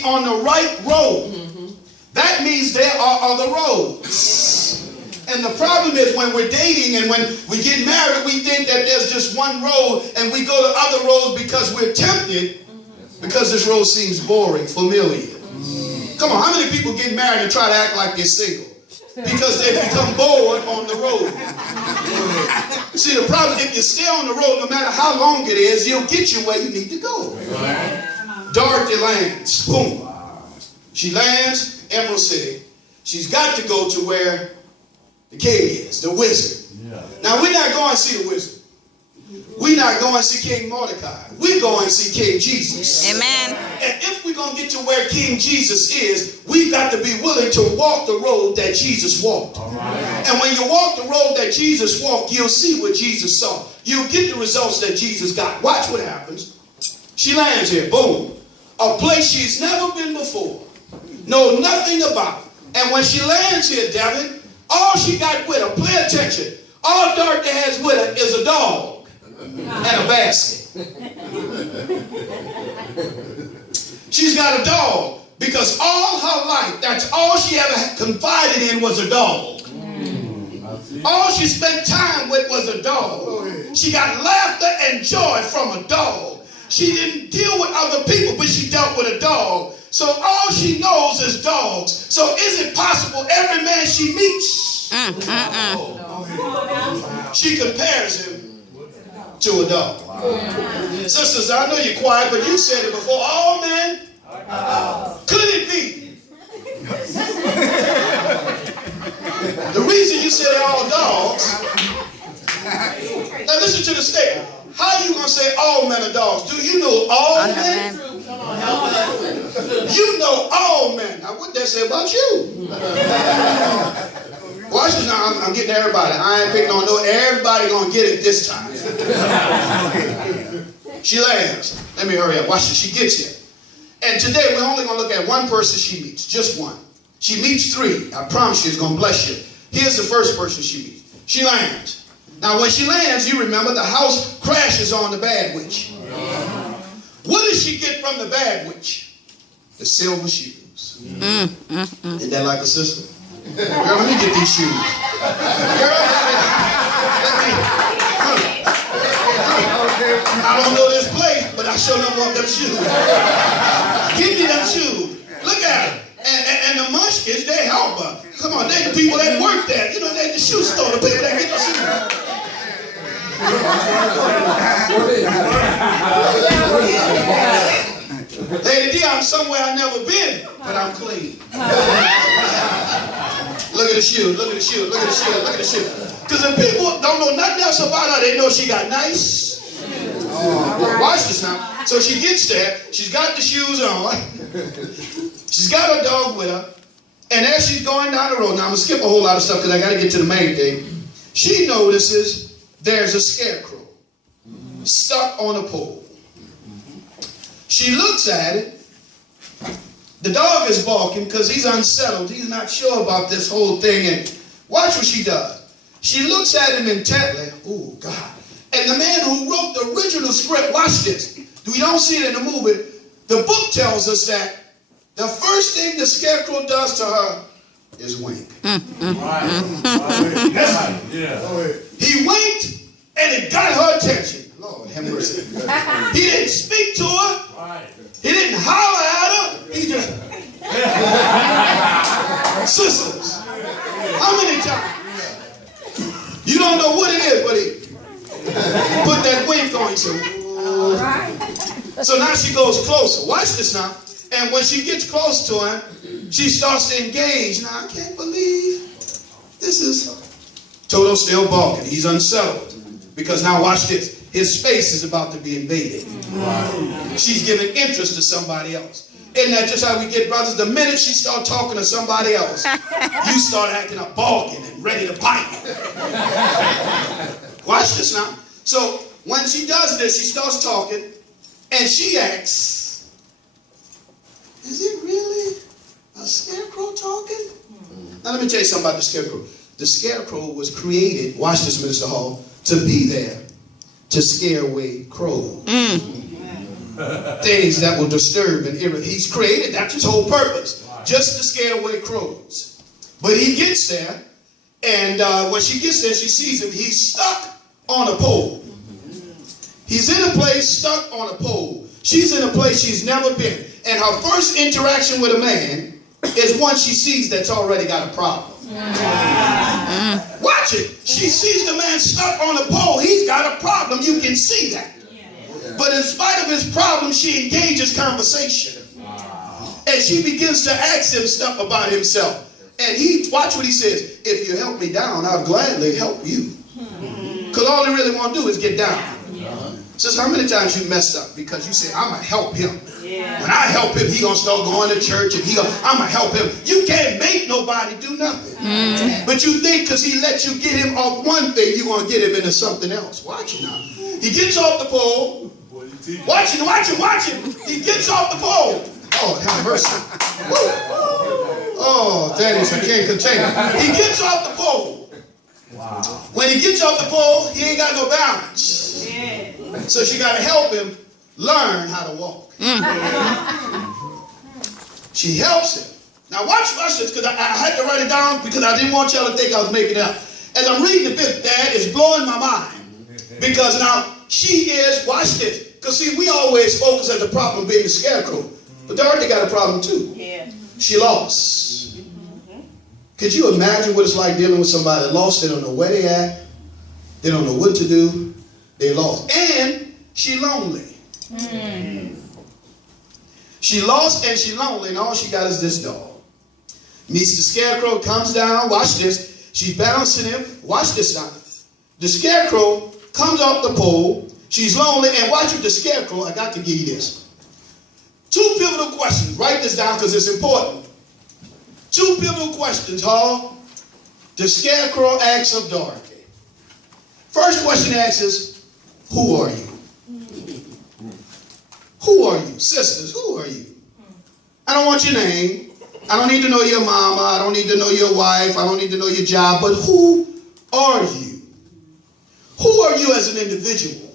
on the right road. That means there are other roads. And the problem is when we're dating and when we get married, we think that there's just one road and we go to other roads because we're tempted, because this road seems boring, familiar. Come on, how many people get married and try to act like they're single? Because they become bored on the road. See, the problem, if you stay on the road, no matter how long it is, you'll get you where you need to go. Dorothy lands. Boom. She lands, Emerald City. She's got to go to where the king is, the wizard. Now, we're not going to see the wizard. We're not going to see King Mordecai. We're going to see King Jesus. Amen. And if we're going to get to where King Jesus is, we've got to be willing to walk the road that Jesus walked. And when you walk the road that Jesus walked, you'll see what Jesus saw. You'll get the results that Jesus got. Watch what happens. She lands here. Boom. A place she's never been before. Know nothing about. And when she lands here, Devin, all she got with her, pay attention, all Dorothy has with her is a dog and a basket. She's got a dog because all her life, that's all she ever confided in was a dog. All she spent time with was a dog. She got laughter and joy from a dog. She didn't deal with other people, but she dealt with a dog. So all she knows is dogs. So is it possible every man she meets, she compares him to a dog? Sisters, I know you're quiet, but you said it before. All men? Could it be? The reason you said they're all dogs. Now listen to the statement. How are you going to say all men are dogs? Do you know all men? You know all men. Now what that say about you? Watch this now. I'm getting everybody. I ain't picking on no. Everybody going to get it this time. She lands. Let me hurry up. Watch this. She gets here. And today we're only going to look at one person she meets. Just one. She meets three. I promise you it's going to bless you. Here's the first person she meets. She lands. Now, when she lands, you remember the house crashes on the bad witch. What does she get from the bad witch? The silver shoes. Isn't that like a sister? Girl, let me get these shoes. Girl, I don't know this place, but I sure don't want them shoes. Give me them shoes. Look at them. And the munchkins, they help her. Come on, they the people that work there. You know, they the shoe store, the people that get the shoes. Lady D, I'm somewhere I've never been, but I'm clean. Look at the shoes, look at the shoes, look at the shoes, look at the shoes. Because if people don't know nothing else about her, they know she got nice. Watch this now. So she gets there, she's got the shoes on, she's got her dog with her, and as she's going down the road, now I'm going to skip a whole lot of stuff because I got to get to the main thing. She notices there's a scarecrow stuck on a pole. She looks at it. The dog is barking because he's unsettled. He's not sure about this whole thing. And watch what she does. She looks at him intently. Oh, God. And the man who wrote the original script, watch this. We don't see it in the movie. The book tells us that the first thing the scarecrow does to her is wink. He winked and it got her attention. Lord have mercy. He didn't speak to her. He didn't holler at her. He just... Sisters, how many times? You don't know what it is, but he put that wink on you. So now she goes closer. Watch this now. And when she gets close to him, she starts to engage. Now, I can't believe this is... Toto's still barking. He's unsettled. Because now watch this. His space is about to be invaded. She's giving interest to somebody else. Isn't that just how we get, brothers? The minute she starts talking to somebody else, you start acting up, barking and ready to bite. Watch this now. So when she does this, she starts talking, and she asks, is it really a scarecrow talking? Now let me tell you something about the scarecrow. The scarecrow was created, watch this, Minister Hall, to be there to scare away crows. things that will disturb and irritate. He's created, that's his whole purpose, just to scare away crows. But he gets there, and when she gets there, she sees him. He's stuck on a pole. He's in a place stuck on a pole. She's in a place she's never been. And her first interaction with a man is one she sees that's already got a problem. Watch it. She sees the man stuck on a pole. He's got a problem. You can see that. But in spite of his problem, she engages conversation. And she begins to ask him stuff about himself. And watch what he says. If you help me down, I'll gladly help you. Because all he really want to do is get down. Says, how many times you messed up because you say, I'm going to help him. When I help him, he going to start going to church, and I'm going to help him. You can't make nobody do nothing. But you think because he let you get him off one thing, you're going to get him into something else. Watch it now. He gets off the pole. Watch it, watch it, watch it. He gets off the pole. Oh, have mercy. Oh, that is, I can't contain it. He gets off the pole. When he gets off the pole, he ain't got no balance. So she got to help him learn how to walk. She helps him. Now watch this, because I had to write it down because I didn't want y'all to think I was making it up. As I'm reading the book, Dad, it's blowing my mind. Because now she is, watch this. Because see, we always focus on the problem being a scarecrow. But Dorothy got a problem too. She lost. Could you imagine what it's like dealing with somebody that lost? They don't know where they at. They don't know what to do. They lost. And she lonely. She lost and she lonely, and all she got is this dog. Meets the scarecrow, comes down, watch this. She's balancing him. Watch this now. The scarecrow comes off the pole. She's lonely, and watch with the scarecrow. I got to give you this. 2 pivotal questions. Write this down because it's important. 2 pivotal questions, Hall. The scarecrow asks of Dorothy. First question asks is, who are you? Who are you? Sisters, who are you? I don't want your name. I don't need to know your mama. I don't need to know your wife. I don't need to know your job. But who are you? Who are you as an individual?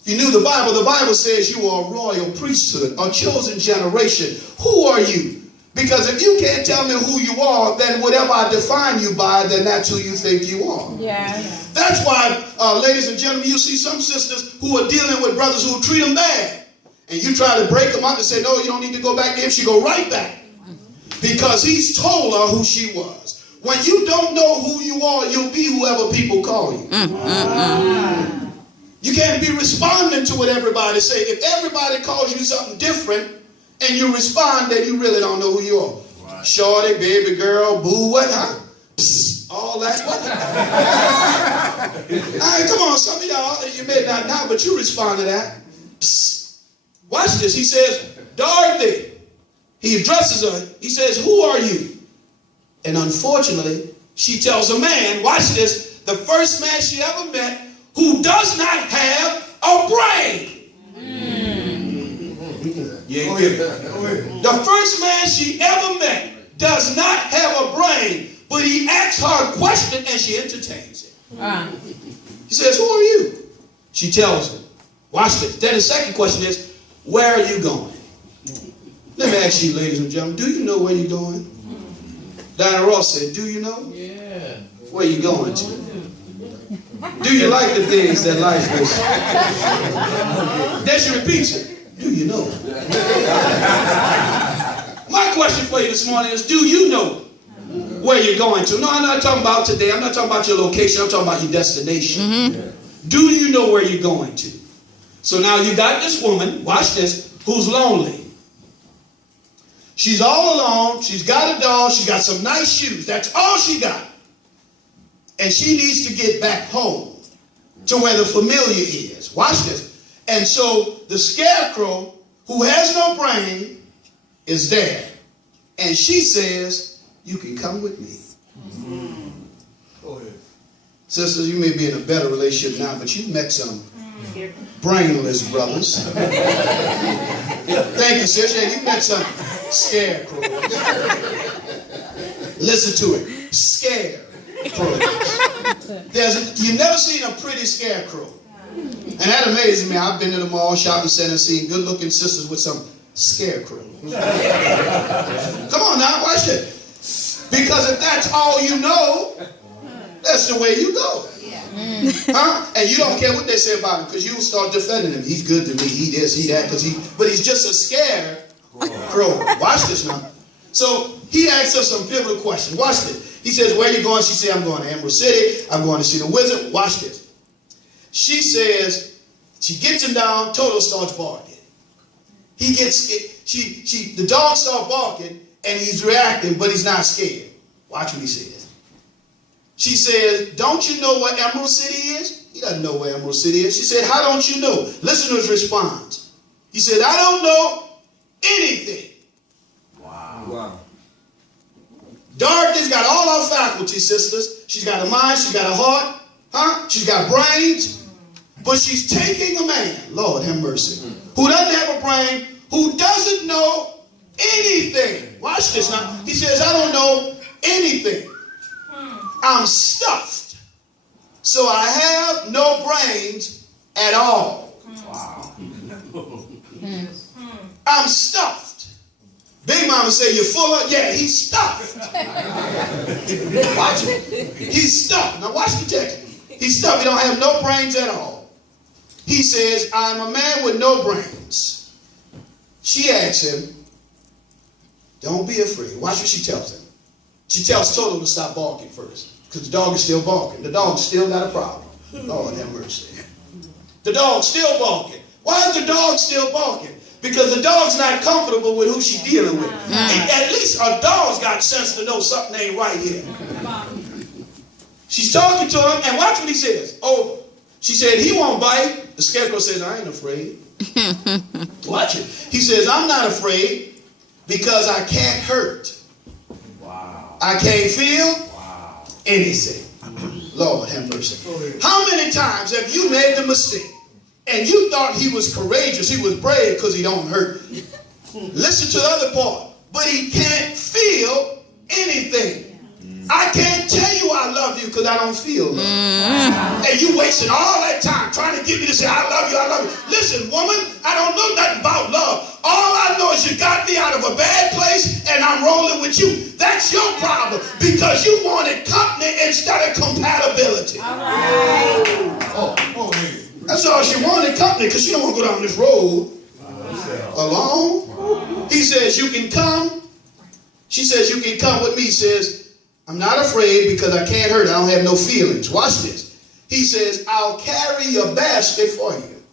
If you knew the Bible says you are a royal priesthood, a chosen generation. Who are you? Because if you can't tell me who you are, then whatever I define you by, then that's who you think you are. That's why, ladies and gentlemen, you see some sisters who are dealing with brothers who treat them bad. And you try to break them up and say, no, you don't need to go back to him. She go right back. Because he's told her who she was. When you don't know who you are, you'll be whoever people call you. You can't be responding to what everybody say. If everybody calls you something different and you respond, then you really don't know who you are. Shorty, baby girl, boo, what, huh? Psst, all that, what? All right, come on, some of y'all, you may not know, but you respond to that. Psst. Watch this. He says, Dorothy. He addresses her. He says, who are you? And unfortunately, she tells a man, watch this, the first man she ever met who does not have a brain. The first man she ever met does not have a brain, but he asks her a question and she entertains it. He says, who are you? She tells him. Watch this. Then the second question is, where are you going? Let me ask you, ladies and gentlemen, do you know where you're going? Diana Ross said, do you know? Yeah. Where you going to? Do you like the things that life is? Then she repeats it. Do you know? My question for you this morning is, do you know where you're going to? No, I'm not talking about today. I'm not talking about your location. I'm talking about your destination. Do you know where you're going to? So now you got this woman, watch this, who's lonely. She's all alone. She's got a dog. She's got some nice shoes. That's all she got. And she needs to get back home to where the familiar is. Watch this. And so the scarecrow, who has no brain, is there. And she says, you can come with me. Go ahead. Sisters, you may be in a better relationship now, but you met some brainless brothers. Thank you, sis. Yeah, you met some scarecrows. Listen to it. Scarecrows. You've never seen a pretty scarecrow. And that amazes me. I've been to the mall shopping center and seen good-looking sisters with some scarecrow. Come on now, watch it. Because if that's all you know, that's the way you go. Huh? And you don't care what they say about him, because you start defending him. He's good to me. He this, he that, but he's just a scarecrow. Watch this now. So he asks us some pivotal questions. Watch this. He says, "Where are you going?" She says, "I'm going to Emerald City. I'm going to see the wizard." Watch this. She says, she gets him down. Toto starts barking. He gets it. The dog starts barking, and he's reacting, but he's not scared. Watch what he says. She says, "Don't you know what Emerald City is?" He doesn't know where Emerald City is. She said, "How don't you know?" Listen to his response. He said, "I don't know anything." Wow. Dorothy's got all our faculties, sisters. She's got a mind, she's got a heart, huh? She's got brains. But she's taking a man, Lord have mercy, who doesn't have a brain, who doesn't know anything. Watch this now. He says, "I don't know anything. I'm stuffed. So I have no brains at all." Wow. I'm stuffed. Big Mama say, "You're full of," yeah, he's stuffed. Watch it. He's stuffed. Now watch the text. He's stuffed. He don't have no brains at all. He says, "I'm a man with no brains." She asks him, "Don't be afraid." Watch what she tells him. She tells Toto to stop barking first, because the dog is still barking. The dog still got a problem. Lord have mercy. The dog's still barking. Why is the dog still barking? Because the dog's not comfortable with who she's dealing with. At least a dog's got sense to know something ain't right here. She's talking to him, and watch what he says. Oh, she said, "He won't bite." The scarecrow says, "I ain't afraid." Watch it. He says, "I'm not afraid because I can't hurt. Wow. I can't feel anything." Lord have mercy. How many times have you made the mistake and you thought he was courageous, he was brave because he don't hurt? Listen to the other part. But he can't feel anything. I can't tell you I love you because I don't feel love. And you wasting all that time trying to get me to say, "I love you, I love you." Listen, woman, I don't know nothing about love. All I know is you got me out of a bad place and I'm rolling with you. That's your problem, because you wanted company instead of compatibility. All right. That's all she wanted, company, because she don't want to go down this road alone. He says, "You can come." She says, "You can come with me." He says, "I'm not afraid because I can't hurt. I don't have no feelings." Watch this. He says, "I'll carry your basket for you."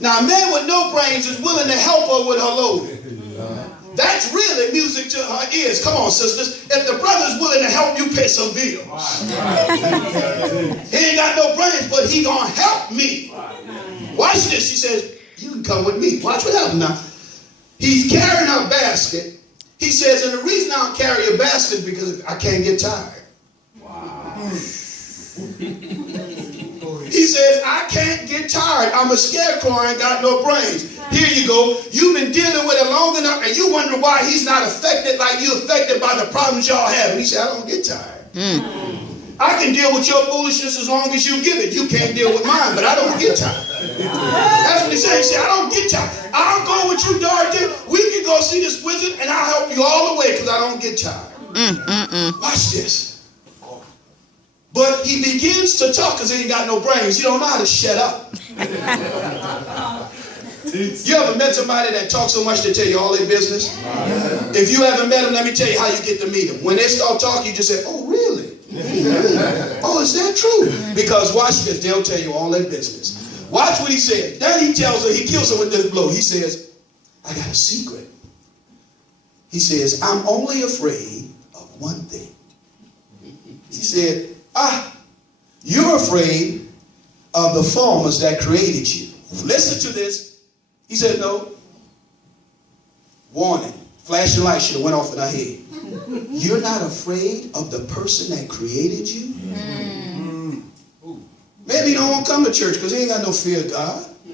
Now, a man with no brains is willing to help her with her load. That's really music to her ears. Come on, sisters. If the brother's willing to help you pay some bills, he ain't got no brains, but he gonna help me. Watch this. She says, "You can come with me." Watch what happens now. He's carrying her basket. He says, "And the reason I'll carry a basket is because I can't get tired." Wow. He says, "I can't get tired. I'm a scarecrow. I ain't got no brains." Here you go. You've been dealing with it long enough, and you wonder why he's not affected like you're affected by the problems y'all have. And he said, "I don't get tired. I can deal with your foolishness as long as you give it. You can't deal with mine, but I don't get tired." That's what he said. He said, "I don't get tired. I'll go with you, Dorothy. We can go see this wizard, and I'll help you all the way because I don't get tired." Watch this. But he begins to talk because he ain't got no brains. He don't know how to shut up. You ever met somebody that talks so much they tell you all their business? If you haven't met them, let me tell you how you get to meet them. When they start talking, you just say, "Oh, really? Oh, is that true?" Because watch this, they'll tell you all their business. Watch what he said. Then he tells her, he kills her with this blow. He says, "I got a secret." He says, "I'm only afraid of one thing." He said, "You're afraid of the farmers that created you." Listen to this. He said, "No." Warning. Flashing light should have went off in her head. You're not afraid of the person that created you? Maybe he don't want to come to church because he ain't got no fear of God. I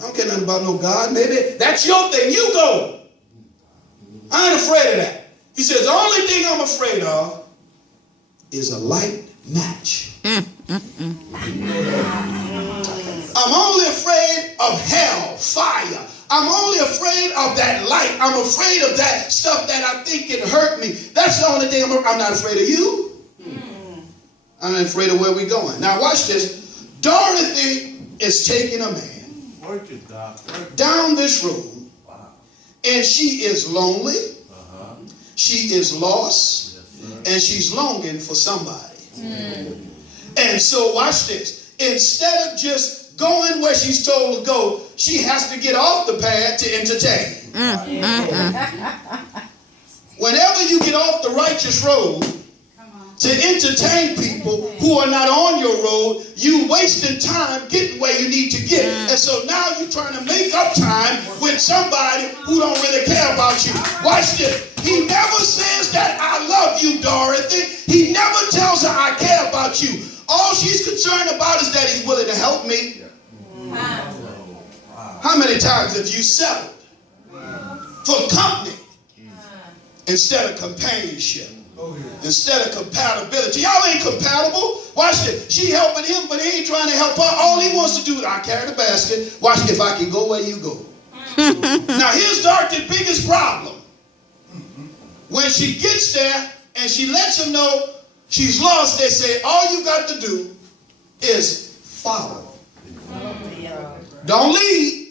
don't care nothing about no God. Maybe that's your thing. You go. I ain't afraid of that. He says, the only thing I'm afraid of is a light match. A I'm only afraid of hell, fire. I'm only afraid of that light. I'm afraid of that stuff that I think can hurt me. That's the only thing I'm not afraid of you. I'm not afraid of where we're going. Now watch this. Dorothy is taking a man down this road, and she is lonely, she is lost, and she's longing for somebody. And so watch this. Instead of just going where she's told to go, she has to get off the path to entertain. Whenever you get off the righteous road to entertain people who are not on your road, you wasting time getting where you need to get. And so now you're trying to make up time with somebody who don't really care about you. Watch this. He never says that I love you, Dorothy. He never tells her I care about you. All she's concerned about is that he's willing to help me. How many times have you settled for company instead of companionship? Instead of compatibility. Y'all ain't compatible. Watch this. She helping him, but he ain't trying to help her. All he wants to do is, I carry the basket. Watch it, if I can go where you go. Now here's Dorothy's biggest problem. When she gets there and she lets him know she's lost, they say, all you got to do is follow. Don't lead.